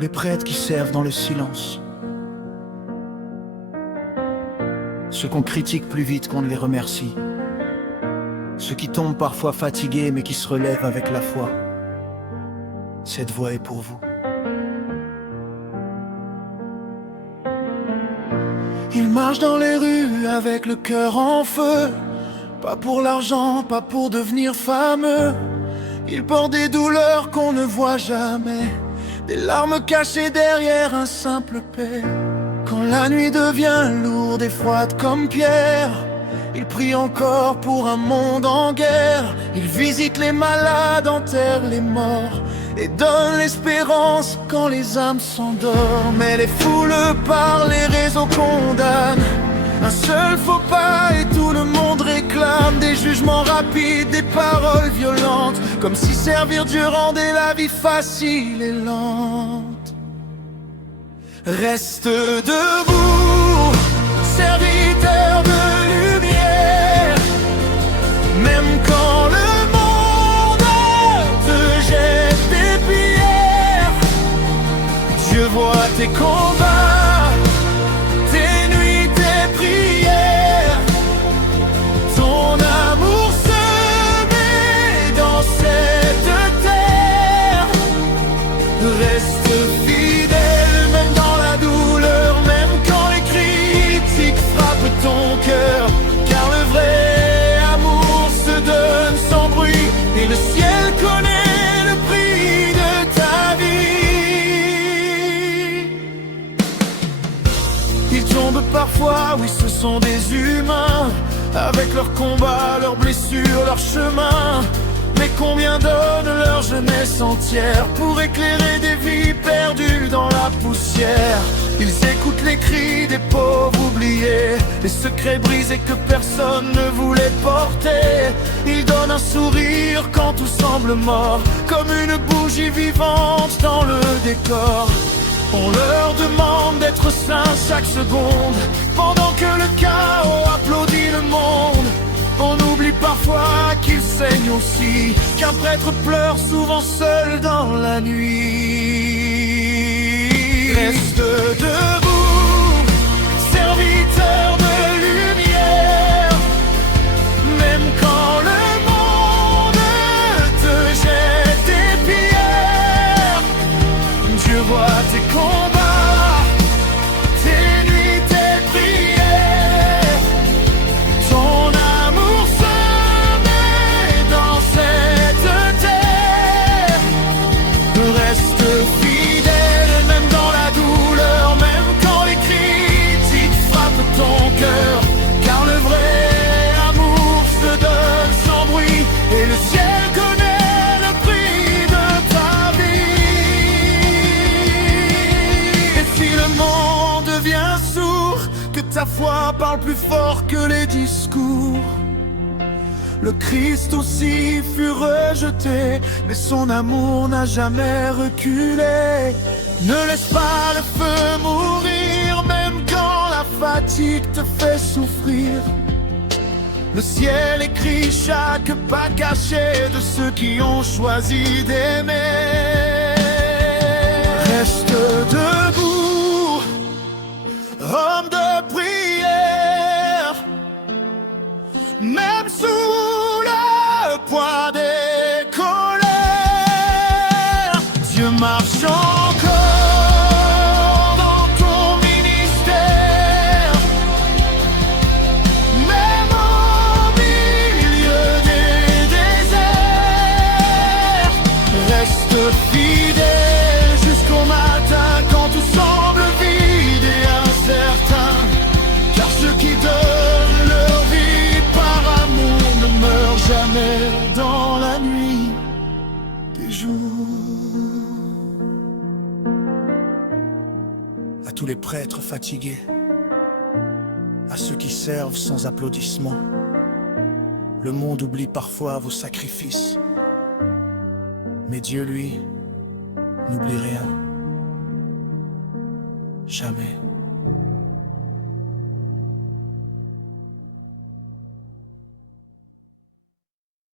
tous les prêtres qui servent dans le silence, ceux qu'on critique plus vite qu'on ne les remercie, ceux qui tombent parfois fatigués mais qui se relèvent avec la foi. Cette voix est pour vous. Il marche dans les rues avec le cœur en feu, pas pour l'argent, pas pour devenir fameux. Il porte des douleurs qu'on ne voit jamais, des larmes cachées derrière un simple paix. Quand la nuit devient lourde et froide comme pierre, il prie encore pour un monde en guerre. Il visite les malades, enterre les morts et donne l'espérance quand les âmes s'endorment. Mais les foules parlent, les réseaux condamnent. Un seul faux pas et tout le monde réclame des jugements rapides, des paroles violentes, comme si servir Dieu rendait la vie facile et lente. Reste debout, serviteur de lumière, même quand le monde te jette des pierres. Dieu voit tes combats, tes nuits, tes prières, ton amour semé dans cette terre. Reste fidèle même dans la douleur, même quand les critiques frappent ton cœur, car le vrai amour se donne sans bruit et le ciel connaît le prix de ta vie. Ils tombent parfois, oui, ce sont des humains, avec leurs combats, leurs blessures, leurs chemins. Mais combien donnent leur jeunesse entière pour éclairer des vies perdues dans la poussière. Ils écoutent les cris des pauvres oubliés, les secrets brisés que personne ne voulait porter. Ils donnent un sourire quand tout semble mort, comme une bougie vivante dans le décor. On leur demande d'être saints chaque seconde, pendant que le chaos applaudit le monde. On oublie parfois qu'ils saignent aussi, qu'un prêtre pleure souvent seul dans la nuit. Reste debout, serviteur de lumière, même quand le monde te jette des pierres. Dieu voit tes combats, tes nuits, tes prières, ton amour semé dans cette terre. Reste fidèle même dans la douleur, même quand les critiques frappent ton cœur, car le vrai amour se donne sans bruit et le ciel connaît le prix de ta vie. Et si le monde devient sourd, que ta foi parle plus fort que les discours. Le Christ aussi fut rejeté, mais son amour n'a jamais reculé. Ne laisse pas le feu mourir, même quand la fatigue te fait souffrir. Le ciel écrit chaque pas caché de ceux qui ont choisi d'aimer. Reste debout, homme de prière, même sous le poids des colères. Dieu marche encore dans ton ministère, même au milieu des déserts. Reste fidèle jusqu'au matin quand tout semble vide et incertain, car ceux qui donnent leur vie par amour ne meurent jamais dans la nuit des jours. À tous les prêtres fatigués, à ceux qui servent sans applaudissements, le monde oublie parfois vos sacrifices, mais Dieu, lui, n'oublie rien. Jamais.